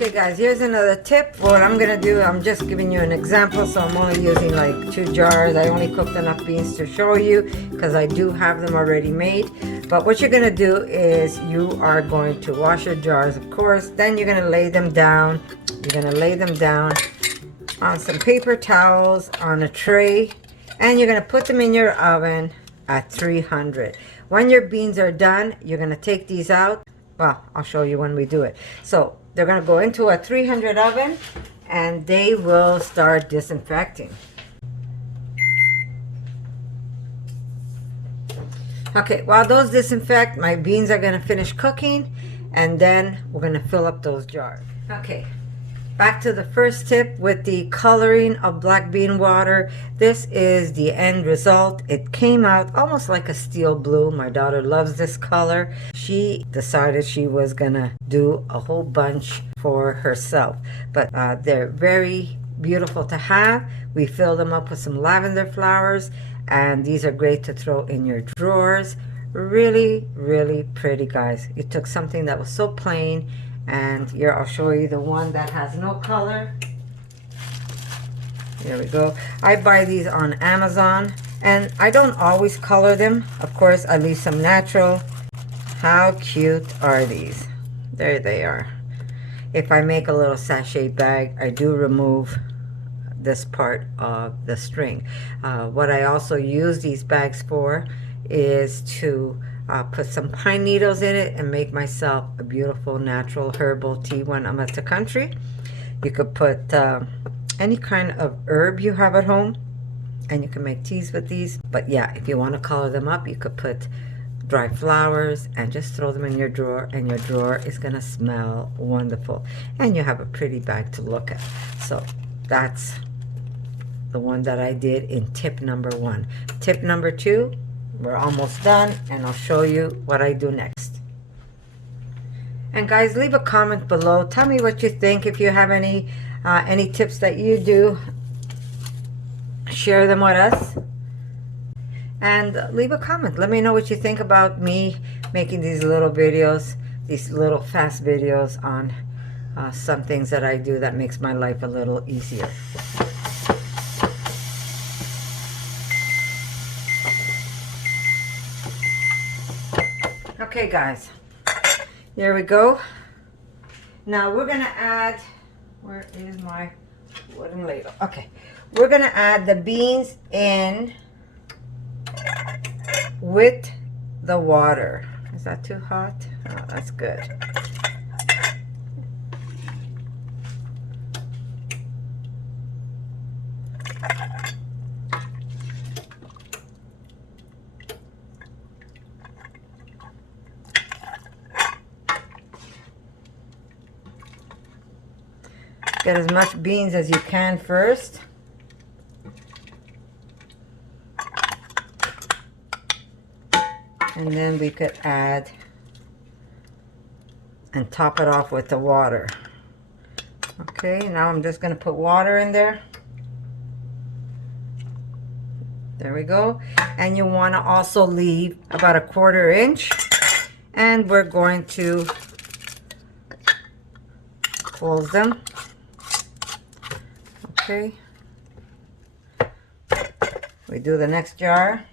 Okay guys, here's another tip. What I'm gonna do, I'm just giving you an example, so I'm only using like 2 jars. I only cooked enough beans to show you because I do have them already made. But what you're gonna do is you are going to wash your jars, of course. Then you're gonna lay them down. You're gonna lay them down on some paper towels on a tray, and you're gonna put them in your oven at 300. When your beans are done, you're gonna take these out. Well, I'll show you when we do it. So they're gonna go into a 300 oven and they will start disinfecting. Okay, while those disinfect, my beans are gonna finish cooking, and then we're gonna fill up those jars. Okay, back to the first tip with the coloring of black bean water. This is the end result. It came out almost like a steel blue. My daughter loves this color. She decided she was gonna do a whole bunch for herself, but they're very beautiful to have. We fill them up with some lavender flowers, and these are great to throw in your drawers. Really, really pretty, guys. You took something that was so plain, and here I'll show you the one that has no color. There we go. I buy these on Amazon, and I don't always color them. Of course, I leave some natural. How cute are these? There they are. If I make a little sachet bag, I do remove this part of the string. What I also use these bags for is to put some pine needles in it and make myself a beautiful natural herbal tea when I'm at the country. You could put any kind of herb you have at home, and you can make teas with these. But yeah, if you want to color them up, you could put dry flowers and just throw them in your drawer, and your drawer is gonna smell wonderful, and you have a pretty bag to look at. So that's the one that I did in tip number 1. Tip number 2, we're almost done, and I'll show you what I do next. And guys, leave a comment below. Tell me what you think. If you have any tips that you do, share them with us. And leave a comment. Let me know what you think about me making these little videos, these little fast videos on some things that I do that makes my life a little easier. Okay guys, there we go. Now we're gonna add, where is my wooden ladle? Okay, we're gonna add the beans in with the water. Is that too hot? Oh, that's good. Get as much beans as you can first. And then we could add and top it off with the water. Okay, now I'm just going to put water in there. There we go. And you want to also leave about a 1/4 inch. And we're going to close them. Okay. We do the next jar.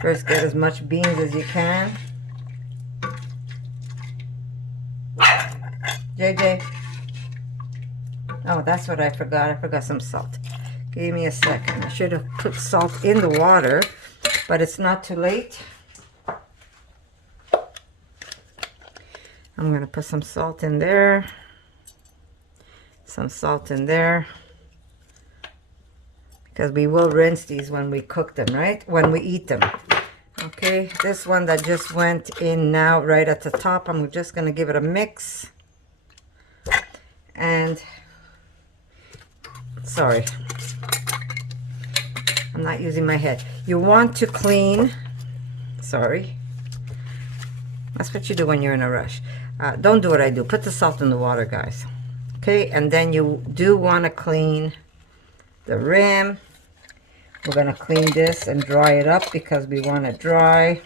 First, get as much beans as you can. JJ. Oh, that's what I forgot. I forgot some salt. Give me a second. I should have put salt in the water, but it's not too late. I'm going to put some salt in there. Some salt in there. Because we will rinse these when we cook them, right? When we eat them. Okay, this one that just went in now right at the top, I'm just going to give it a mix. And, sorry, I'm not using my head. You want to clean, sorry, that's what you do when you're in a rush. Don't do what I do. Put the salt in the water, guys. Okay, and then you do want to clean the rim. We're going to clean this and dry it up because we want it dry.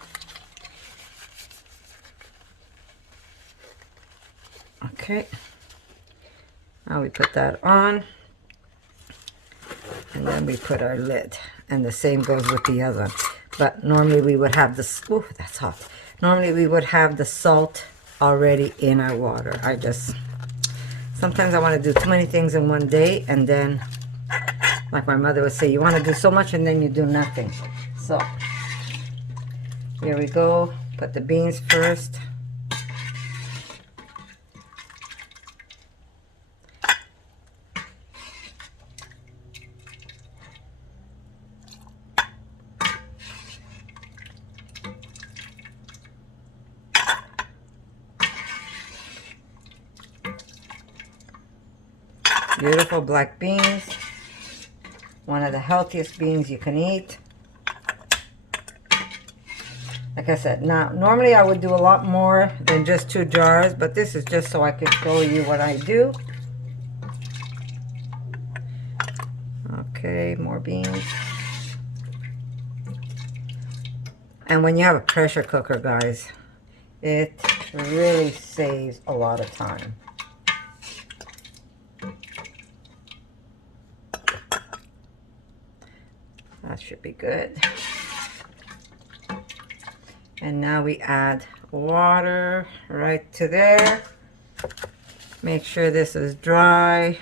Okay. Now we put that on. And then we put our lid. And the same goes with the other one. But normally we would have this, ooh, that's hot. Normally we would have the salt already in our water. Sometimes I want to do too many things in one day, and then, like my mother would say, you want to do so much and then you do nothing. So, here we go. Put the beans first. Beautiful black beans. One of the healthiest beans you can eat. Like I said, now normally I would do a lot more than just 2 jars, but this is just so I could show you what I do. Okay, more beans. And when you have a pressure cooker, guys, it really saves a lot of time. That should be good. And now we add water right to there. Make sure this is dry.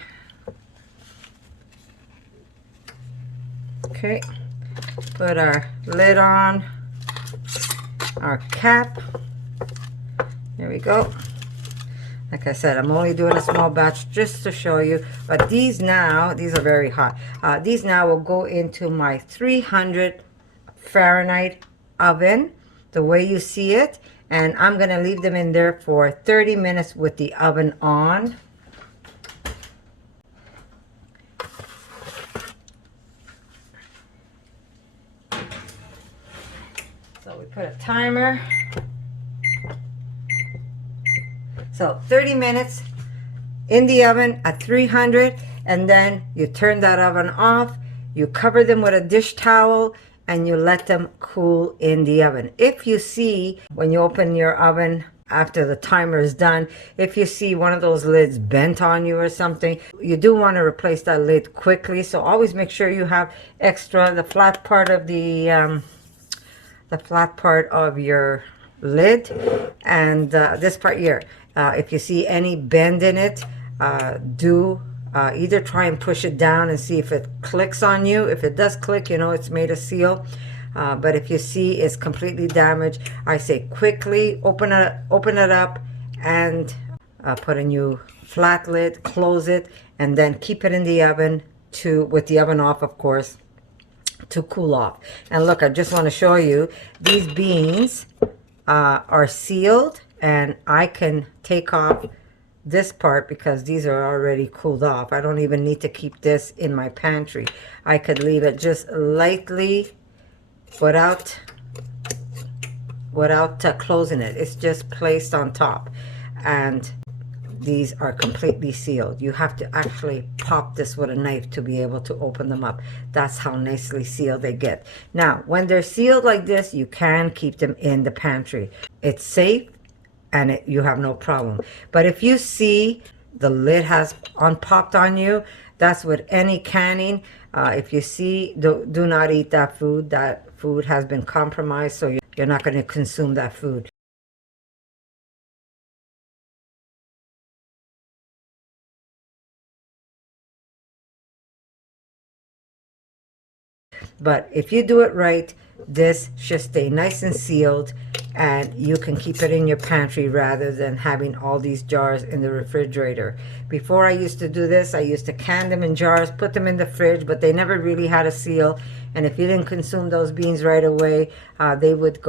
Okay, put our lid on, our cap. There we go. Like I said, I'm only doing a small batch just to show you. But these now, these are very hot. These now will go into my 300 Fahrenheit oven, the way you see it. And I'm going to leave them in there for 30 minutes with the oven on. So we put a timer. So 30 minutes in the oven at 300, and then you turn that oven off. You cover them with a dish towel and you let them cool in the oven. If you see, when you open your oven after the timer is done, if you see one of those lids bent on you or something, you do want to replace that lid quickly. So always make sure you have extra, the flat part of your lid, and this part here. If you see any bend in it, either try and push it down and see if it clicks on you. If it does click, you know it's made a seal. But if you see it's completely damaged, I say quickly open it up and put a new flat lid, close it, and then keep it in the oven with the oven off, of course, to cool off. And look, I just want to show you these beans are sealed, and I can take off this part because these are already cooled off. I don't even need to keep this in my pantry. I could leave it just lightly without closing it. It's just placed on top, and these are completely sealed. You have to actually pop this with a knife to be able to open them up. That's how nicely sealed they get. Now, when they're sealed like this, you can keep them in the pantry. It's safe, and you have no problem. But if you see the lid has unpopped on you, that's with any canning. If you see, do not eat that food. That food has been compromised, so you're not going to consume that food. But if you do it right, this should stay nice and sealed, and you can keep it in your pantry rather than having all these jars in the refrigerator. Before I used to do this, I used to can them in jars, put them in the fridge, but they never really had a seal. And if you didn't consume those beans right away, they would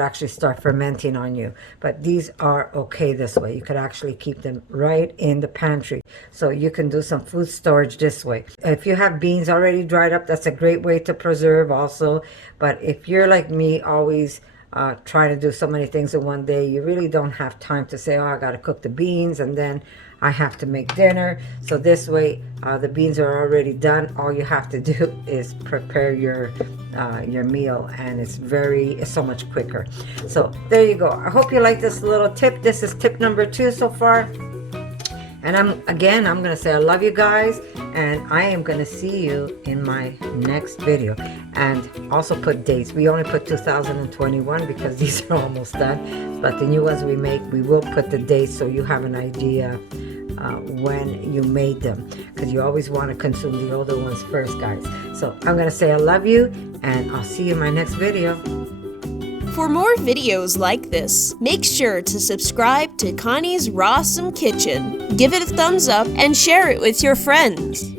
actually start fermenting on you. But these are okay this way. You could actually keep them right in the pantry. So you can do some food storage this way. If you have beans already dried up, that's a great way to preserve also. But if you're like me, always trying to do so many things in one day, you really don't have time to say, oh, I got to cook the beans and then I have to make dinner. So this way, the beans are already done. All you have to do is prepare your meal, and it's so much quicker. So there you go. I hope you like this little tip. This is tip number 2 so far. And I'm gonna say I love you guys, and I am gonna see you in my next video. And also put dates. We only put 2021 because these are almost done, but the new ones we make, we will put the dates so you have an idea when you made them, because you always want to consume the older ones first, guys. So I'm gonna say I love you, and I'll see you in my next video. For more videos like this, make sure to subscribe to Connie's RAWsome Kitchen, give it a thumbs up, and share it with your friends.